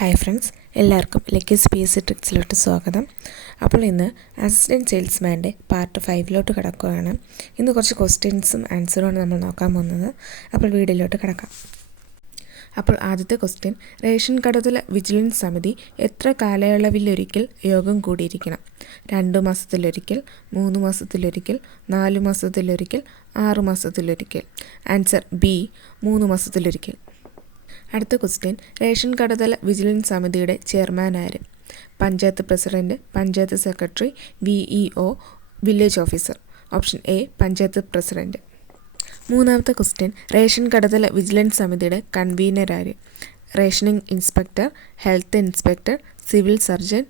Hi friends, എല്ലാവർക്കും Lucky's PSC ട്രിക്സിലോട്ട് സ്വാഗതം. അപ്പോൾ ഇന്ന് അസിസ്റ്റൻറ്റ് സെയിൽസ്മാൻ്റെ പാർട്ട് 5 കിടക്കുകയാണ്. ഇന്ന് കുറച്ച് ക്വസ്റ്റ്യൻസും ആൻസറുമാണ് നമ്മൾ നോക്കാൻ പോകുന്നത്. അപ്പോൾ വീഡിയോയിലോട്ട് കിടക്കാം. അപ്പോൾ ആദ്യത്തെ ക്വസ്റ്റ്യൻ, റേഷൻ കടതല വിജിലൻസ് സമിതി എത്ര കാലയളവിലൊരിക്കൽ യോഗം കൂടിയിരിക്കണം? 2 മാസത്തിലൊരിക്കൽ, 3 മാസത്തിലൊരിക്കൽ, 4 മാസത്തിലൊരിക്കൽ, 6 മാസത്തിലൊരിക്കൽ. ആൻസർ ബി, 3 മാസത്തിലൊരിക്കൽ. അടുത്ത ക്വസ്റ്റ്യൻ, റേഷൻ കടതല വിജിലൻസ് സമിതിയുടെ ചെയർമാൻ ആര്? Panchayat president, panchayat secretary, VEO, village officer. Option A, panchayat president. മൂന്നാമത്തെ ക്വസ്റ്റ്യൻ, റേഷൻ കടതല വിജിലൻസ് സമിതിയുടെ കൺവീനർ ആര്? Rationing inspector, health inspector, civil surgeon,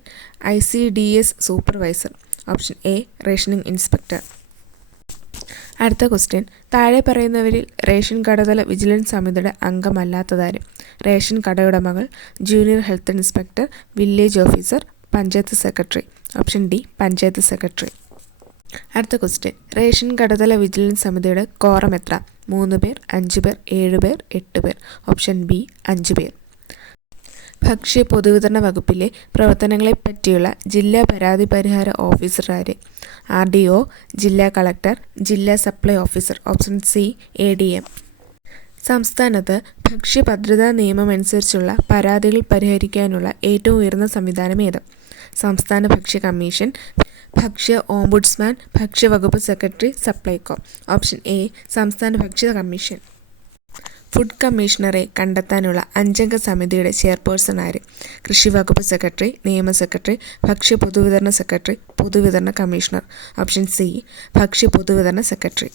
ICDS supervisor. Option A, rationing inspector. അടുത്ത ക്വസ്റ്റ്യൻ, താഴെ പറയുന്നവരിൽ റേഷൻ കടതല വിജിലൻസ് സമിതിയുടെ അംഗമല്ലാത്തതാര്? റേഷൻ കടയുടമകൾ, junior health inspector, village officer, panchayat secretary. Option D, panchayat secretary. അടുത്ത ക്വസ്റ്റ്യൻ, റേഷൻ കടതല വിജിലൻസ് സമിതിയുടെ കോറം എത്ര? 3 പേർ, 5 പേർ, 7 പേർ, 8 പേർ. ഓപ്ഷൻ ബി, 5 പേർ. ഭക്ഷ്യ പൊതുവിതരണ വകുപ്പിലെ പ്രവർത്തനങ്ങളെപ്പറ്റിയുള്ള ജില്ലാ പരാതി പരിഹാര ഓഫീസർ ആര്? RDO, ജില്ലാ കളക്ടർ, ജില്ലാ supply officer. Option C, ADM. സംസ്ഥാനത്ത് ഭക്ഷ്യഭദ്രതാ നിയമം അനുസരിച്ചുള്ള പരാതികൾ പരിഹരിക്കാനുള്ള ഏറ്റവും ഉയർന്ന സംവിധാനം ഏത്? സംസ്ഥാന ഭക്ഷ്യ കമ്മീഷൻ, ഭക്ഷ്യ ഓംബുഡ്സ്മാൻ, ഭക്ഷ്യവകുപ്പ് സെക്രട്ടറി, സപ്ലൈകോ. ഓപ്ഷൻ എ, സംസ്ഥാന ഭക്ഷ്യ കമ്മീഷൻ. ഫുഡ് കമ്മീഷണറെ കണ്ടെത്താനുള്ള 5-അംഗ സമിതിയുടെ ചെയർപേഴ്സൺ ആര്? കൃഷി വകുപ്പ് സെക്രട്ടറി, നിയമ സെക്രട്ടറി, ഭക്ഷ്യ പൊതുവിതരണ സെക്രട്ടറി, പൊതുവിതരണ കമ്മീഷണർ. ഓപ്ഷൻ സി, ഭക്ഷ്യ പൊതുവിതരണ സെക്രട്ടറി.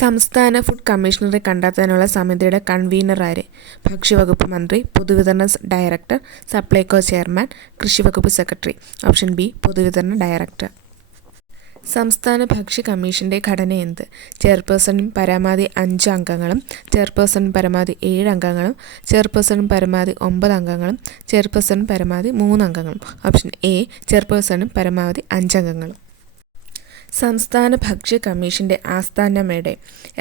സംസ്ഥാന ഫുഡ് കമ്മീഷണറെ കണ്ടെത്താനുള്ള സമിതിയുടെ കൺവീനർ ആര്? ഭക്ഷ്യവകുപ്പ് മന്ത്രി, പൊതുവിതരണ ഡയറക്ടർ, സപ്ലൈകോ ചെയർമാൻ, കൃഷി വകുപ്പ് സെക്രട്ടറി. ഓപ്ഷൻ ബി, പൊതുവിതരണ ഡയറക്ടർ. സംസ്ഥാന ഭക്ഷ്യ കമ്മീഷൻ്റെ ഘടന എന്ത്? ചെയർപേഴ്സണും പരമാവധി 5 അംഗങ്ങളും, ചെയർപേഴ്സണും പരമാവധി 7 അംഗങ്ങളും, ചെയർപേഴ്സണും പരമാവധി 9 അംഗങ്ങളും, ചെയർപേഴ്സണും പരമാവധി 3 അംഗങ്ങളും. ഓപ്ഷൻ എ, ചെയർപേഴ്സണും പരമാവധി 5 അംഗങ്ങളും. സംസ്ഥാന ഭക്ഷ്യ കമ്മീഷൻ്റെ ആസ്ഥാനം എവിടെ?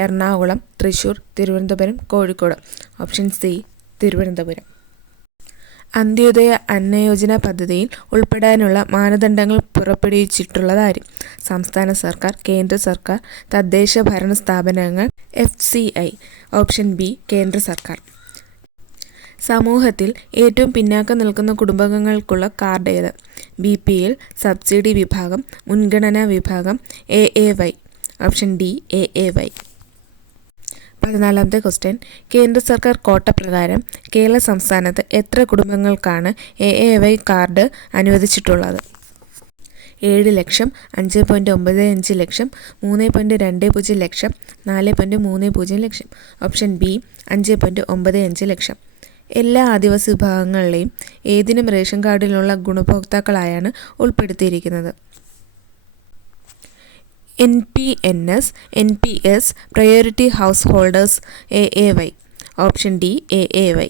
എറണാകുളം, തൃശ്ശൂർ, തിരുവനന്തപുരം, കോഴിക്കോട്. Option C, Thiruvananthapuram. അന്ത്യോദയ അന്നയോജന പദ്ധതിയിൽ ഉൾപ്പെടാനുള്ള മാനദണ്ഡങ്ങൾ പുറപ്പെടുവിച്ചിട്ടുള്ളതാര്? സംസ്ഥാന സർക്കാർ, കേന്ദ്ര സർക്കാർ, തദ്ദേശ ഭരണ സ്ഥാപനങ്ങൾ, FCI. ഓപ്ഷൻ ബി, കേന്ദ്ര സർക്കാർ. സമൂഹത്തിൽ ഏറ്റവും പിന്നാക്കം നിൽക്കുന്ന കുടുംബങ്ങൾക്കുള്ള കാർഡ് ഏത്? BPL, സബ്സിഡി വിഭാഗം, മുൻഗണനാ വിഭാഗം, AAY. Option D, AAY. 14-ാമത്തെ ക്വസ്റ്റ്യൻ, കേന്ദ്ര സർക്കാർ കോട്ട പ്രകാരം കേരള സംസ്ഥാനത്ത് എത്ര കുടുംബങ്ങൾക്കാണ് AAY കാർഡ് അനുവദിച്ചിട്ടുള്ളത്? 7 ലക്ഷം, 5.95 ലക്ഷം, 3.20 ലക്ഷം, 4.30 ലക്ഷം. ഓപ്ഷൻ ബി, 5.95 ലക്ഷം. എല്ലാ ആദിവാസി വിഭാഗങ്ങളിലെയും ഏതിനും റേഷൻ കാർഡിലുള്ള ഗുണഭോക്താക്കളായാണ് ഉൾപ്പെടുത്തിയിരിക്കുന്നത്? NPNS, NPS, priority house holders, AAY. Option D, AAY.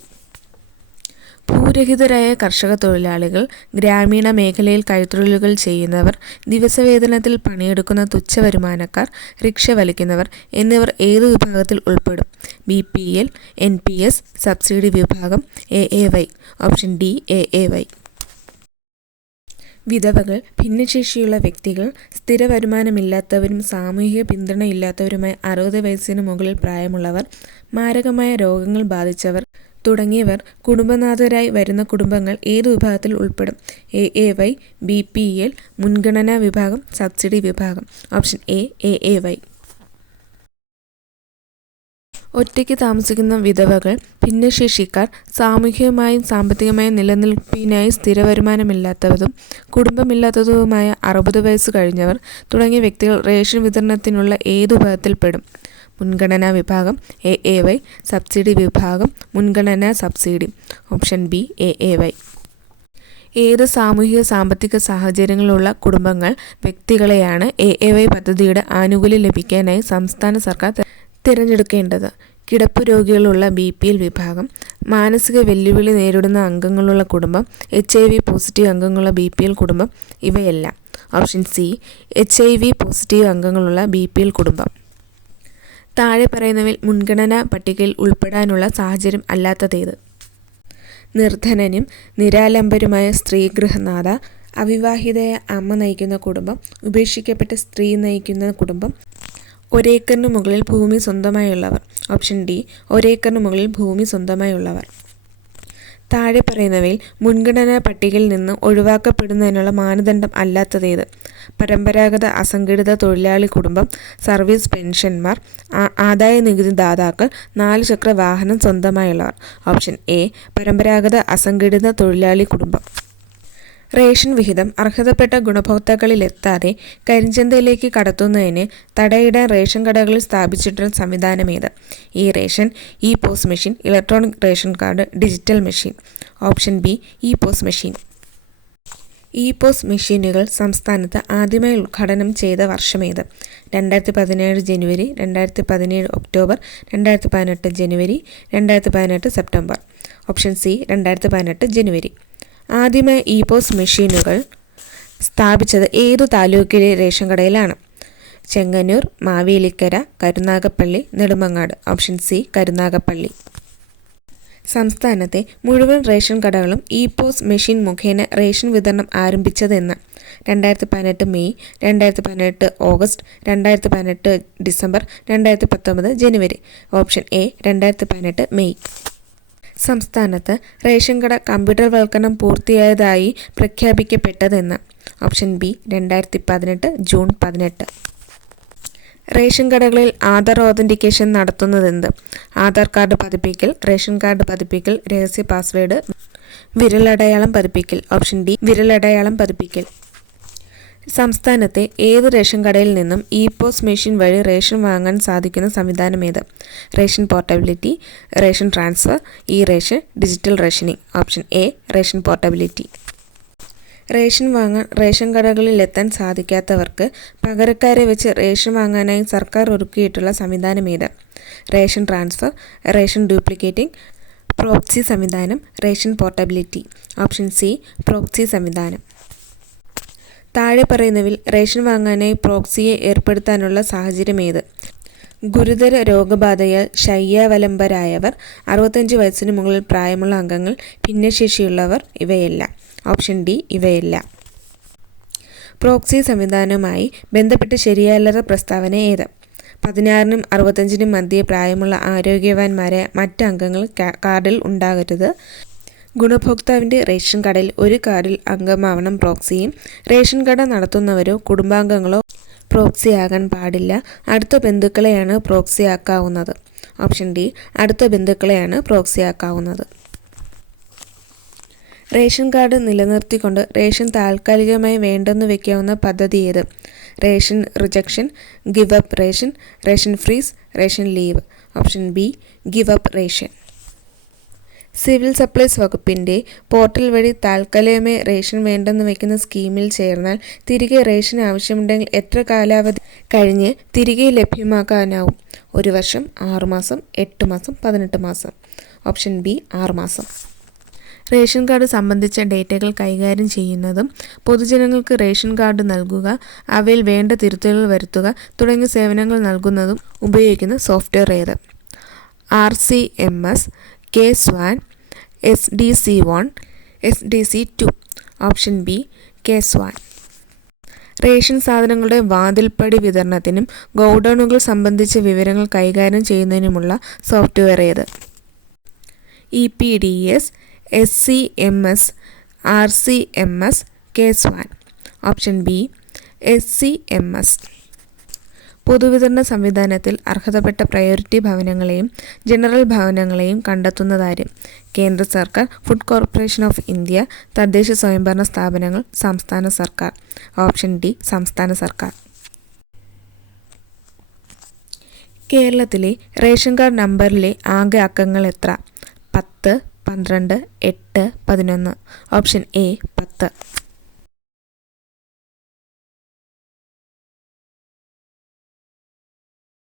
ഭൂരഹിതരായ കർഷക തൊഴിലാളികൾ, ഗ്രാമീണ മേഖലയിൽ കൈത്തൊഴിലുകൾ ചെയ്യുന്നവർ, ദിവസവേതനത്തിൽ പണിയെടുക്കുന്ന തുച്ഛവരുമാനക്കാർ, റിക്ഷ വലിക്കുന്നവർ എന്നിവർ ഏതു വിഭാഗത്തിൽ ഉൾപ്പെടും? BPL, NPS, സബ്സിഡി വിഭാഗം, AAY. Option D, AAY. വിധവകൾ, ഭിന്നശേഷിയുള്ള വ്യക്തികൾ, സ്ഥിര വരുമാനമില്ലാത്തവരും സാമൂഹിക പിന്തുണയില്ലാത്തവരുമായ 60 വയസ്സിന് മുകളിൽ പ്രായമുള്ളവർ, മാരകമായ രോഗങ്ങൾ ബാധിച്ചവർ തുടങ്ങിയവർ കുടുംബനാഥരായി വരുന്ന കുടുംബങ്ങൾ ഏതു വിഭാഗത്തിൽ ഉൾപ്പെടും? AAY, BPL, മുൻഗണനാ വിഭാഗം, സബ്സിഡി വിഭാഗം. Option A, AAY. ഒറ്റയ്ക്ക് താമസിക്കുന്ന വിധവകൾ, ഭിന്നശേഷിക്കാർ, സാമൂഹികമായും സാമ്പത്തികമായും നിലനിൽപ്പിനായി സ്ഥിര വരുമാനമില്ലാത്തതും കുടുംബമില്ലാത്തതുമായ 60 വയസ്സ് കഴിഞ്ഞവർ തുടങ്ങിയ വ്യക്തികൾ റേഷൻ വിതരണത്തിനുള്ള ഏതു വിഭാഗത്തിൽപ്പെടും? മുൻഗണനാ വിഭാഗം, AAY, സബ്സിഡി വിഭാഗം, മുൻഗണനാ സബ്സിഡി. Option B, AAY. ഏത് സാമൂഹിക സാമ്പത്തിക സാഹചര്യങ്ങളുള്ള കുടുംബങ്ങൾ, വ്യക്തികളെയാണ് AAY പദ്ധതിയുടെ ആനുകൂല്യം ലഭിക്കാനായി സംസ്ഥാന സർക്കാർ തിരഞ്ഞെടുക്കേണ്ടത്? കിടപ്പ് രോഗികളുള്ള BPL വിഭാഗം, മാനസിക വെല്ലുവിളി നേരിടുന്ന അംഗങ്ങളുള്ള കുടുംബം, HIV പോസിറ്റീവ് അംഗങ്ങളുള്ള BPL കുടുംബം. ഇവയെല്ലാം. ഓപ്ഷൻ സി, HIV പോസിറ്റീവ് അംഗങ്ങളുള്ള BPL കുടുംബം. താഴെ പറയുന്നവയിൽ മുൻഗണനാ പട്ടികയിൽ ഉൾപ്പെടാനുള്ള സാഹചര്യം അല്ലാത്തതേത്? നിർധനനും നിരാലംബരുമായ സ്ത്രീ ഗൃഹനാഥ, അവിവാഹിതയായ അമ്മ നയിക്കുന്ന കുടുംബം, ഉപേക്ഷിക്കപ്പെട്ട സ്ത്രീ നയിക്കുന്ന കുടുംബം, ഒരേക്കറിന് മുകളിൽ ഭൂമി സ്വന്തമായുള്ളവർ. ഓപ്ഷൻ ഡി, ഒരേക്കറിന് മുകളിൽ ഭൂമി സ്വന്തമായുള്ളവർ. താഴെ പറയുന്നവയിൽ മുൻഗണനാ പട്ടികയിൽ നിന്ന് ഒഴിവാക്കപ്പെടുന്നതിനുള്ള മാനദണ്ഡം അല്ലാത്തതേത്? പരമ്പരാഗത അസംഘടിത തൊഴിലാളി കുടുംബം, സർവീസ് പെൻഷൻമാർ, ആദായ നികുതി ദാതാക്കൾ, 4 ചക്ര വാഹനം സ്വന്തമായുള്ളവർ. ഓപ്ഷൻ എ, പരമ്പരാഗത അസംഘടിത തൊഴിലാളി കുടുംബം. റേഷൻ വിഹിതം അർഹതപ്പെട്ട ഗുണഭോക്താക്കളിലെത്താതെ കരിഞ്ചന്തയിലേക്ക് കടത്തുന്നതിന് തടയിടാൻ റേഷൻ കടകളിൽ സ്ഥാപിച്ചിട്ടുള്ള സംവിധാനമേത്? E ration, e PoS machine, electronic ration card, digital machine. Option B, e PoS machine. E PoS മെഷീനുകൾ സംസ്ഥാനത്ത് ആദ്യമായി ഉദ്ഘാടനം ചെയ്ത വർഷമേത്? 2017 ജനുവരി, 2017 ഒക്ടോബർ, 2018 ജനുവരി, 2018 സെപ്റ്റംബർ. ഓപ്ഷൻ സി, 2018 ജനുവരി. ആദ്യമായി ഇ പോസ് മെഷീനുകൾ സ്ഥാപിച്ചത് ഏതു താലൂക്കിലെ റേഷൻ കടയിലാണ്? ചെങ്ങന്നൂർ, മാവേലിക്കര, കരുനാഗപ്പള്ളി, നെടുമങ്ങാട്. Option C, Karunagappally. സംസ്ഥാനത്തെ മുഴുവൻ റേഷൻ കടകളും ഇ പോസ് മെഷീൻ മുഖേന റേഷൻ വിതരണം ആരംഭിച്ചതെന്ന്? 2018 മെയ്, 2018 ഓഗസ്റ്റ്, 2018 ഡിസംബർ, 2019 ജനുവരി. Option A, 2018 May. സംസ്ഥാനത്ത് റേഷൻ കട കമ്പ്യൂട്ടർവൽക്കരണം പൂർത്തിയായതായി പ്രഖ്യാപിക്കപ്പെട്ടതെന്ന്? Option B, 2018 June 18. റേഷൻ കടകളിൽ ആധാർ ഓതൻറ്റിക്കേഷൻ നടത്തുന്നതെന്ത്? ആധാർ കാർഡ് പതിപ്പിക്കൽ, റേഷൻ കാർഡ് പതിപ്പിക്കൽ, രഹസ്യ പാസ്വേഡ്, വിരലടയാളം പതിപ്പിക്കൽ. ഓപ്ഷൻ ഡി, വിരലടയാളം പതിപ്പിക്കൽ. സംസ്ഥാനത്തെ ഏത് റേഷൻ കടയിൽ നിന്നും ഇ പോസ് മെഷീൻ വഴി റേഷൻ വാങ്ങാൻ സാധിക്കുന്ന സംവിധാനമേത്? Ration portability, ration transfer, e ration, digital rationing. Option A, ration portability. Ration വാങ്ങാൻ റേഷൻ കടകളിൽ എത്താൻ സാധിക്കാത്തവർക്ക് പകരക്കാരെ വെച്ച് റേഷൻ വാങ്ങാനായി സർക്കാർ ഒരുക്കിയിട്ടുള്ള സംവിധാനമേത്? Ration transfer, ration duplicating, proxy സംവിധാനം, ration portability. Option C, proxy സംവിധാനം. താഴെ പറയുന്നവയിൽ റേഷൻ വാങ്ങാനായി പ്രോക്സിയെ ഏർപ്പെടുത്താനുള്ള സാഹചര്യമേത്? ഗുരുതര രോഗബാധയാൽ ശയ്യാവലംബരായവർ, 65 വയസ്സിന് മുകളിൽ പ്രായമുള്ള അംഗങ്ങൾ, ഭിന്നശേഷിയുള്ളവർ. ഇവയല്ല. ഓപ്ഷൻ ഡി, ഇവയല്ല. പ്രോക്സി സംവിധാനവുമായി ബന്ധപ്പെട്ട് ശരിയല്ലാത്ത പ്രസ്താവന ഏത്? 16നും 65നും മധ്യേ പ്രായമുള്ള ആരോഗ്യവാന്മാരായ മറ്റ് അംഗങ്ങൾ കാർഡിൽ ഉണ്ടാകരുത്. ഗുണഭോക്താവിൻ്റെ റേഷൻ കടയിൽ ഒരു കാർഡിൽ അംഗമാവണം പ്രോക്സിയും. റേഷൻ കട നടത്തുന്നവരോ കുടുംബാംഗങ്ങളോ പ്രോക്സിയാകാൻ പാടില്ല. അടുത്ത ബന്ധുക്കളെയാണ് പ്രോക്സിയാക്കാവുന്നത്. ഓപ്ഷൻ ഡി, അടുത്ത ബന്ധുക്കളെയാണ് പ്രോക്സിയാക്കാവുന്നത്. റേഷൻ കാർഡ് നിലനിർത്തിക്കൊണ്ട് റേഷൻ താൽക്കാലികമായി വേണ്ടെന്ന് വയ്ക്കാവുന്ന പദ്ധതി ഏത്? Ration rejection, give up ration, ration freeze, ration leave. Option B, give up ration. Civil supplies വകുപ്പിൻ്റെ പോർട്ടൽ വഴി താൽക്കാലികമായി റേഷൻ വേണ്ടെന്ന് വയ്ക്കുന്ന സ്കീമിൽ ചേർന്നാൽ തിരികെ റേഷൻ ആവശ്യമുണ്ടെങ്കിൽ എത്ര കാലാവധി കഴിഞ്ഞ് തിരികെ ലഭ്യമാക്കാനാവും? 1 വർഷം, 6 മാസം, 8 മാസം, 18 മാസം. ഓപ്ഷൻ ബി, 6 മാസം. റേഷൻ കാർഡ് സംബന്ധിച്ച ഡേറ്റകൾ കൈകാര്യം ചെയ്യുന്നതും പൊതുജനങ്ങൾക്ക് റേഷൻ കാർഡ് നൽകുക, അവയിൽ വേണ്ട തിരുത്തലുകൾ വരുത്തുക തുടങ്ങിയ സേവനങ്ങൾ നൽകുന്നതും ഉപയോഗിക്കുന്ന സോഫ്റ്റ്വെയർ ഏത്? RCMS, K-SWAN, SDC1, SDC2. Option B, K-SWAN. Ration സാധനങ്ങളുടെ വാതിൽപ്പടി വിതരണത്തിനും ഗോഡൗണുകൾ സംബന്ധിച്ച വിവരങ്ങൾ കൈകാര്യം ചെയ്യുന്നതിനുമുള്ള സോഫ്റ്റ്വെയർ ഏത്? EPDS, SCMS, RCMS, K-SWAN. Option B, SCMS. പൊതുവിതരണ സംവിധാനത്തിൽ അർഹതപ്പെട്ട പ്രയോറിറ്റി ഭവനങ്ങളെയും ജനറൽ ഭവനങ്ങളെയും കണ്ടെത്തുന്നതാര്? കേന്ദ്ര സർക്കാർ, ഫുഡ് കോർപ്പറേഷൻ ഓഫ് ഇന്ത്യ, തദ്ദേശ സ്വയംഭരണ സ്ഥാപനങ്ങൾ, സംസ്ഥാന സർക്കാർ. ഓപ്ഷൻ ഡി, സംസ്ഥാന സർക്കാർ. കേരളത്തിലെ റേഷൻ കാർഡ് നമ്പറിലെ ആകെ അക്കങ്ങൾ എത്ര? 10, 12, 8, 11. Option A, 10.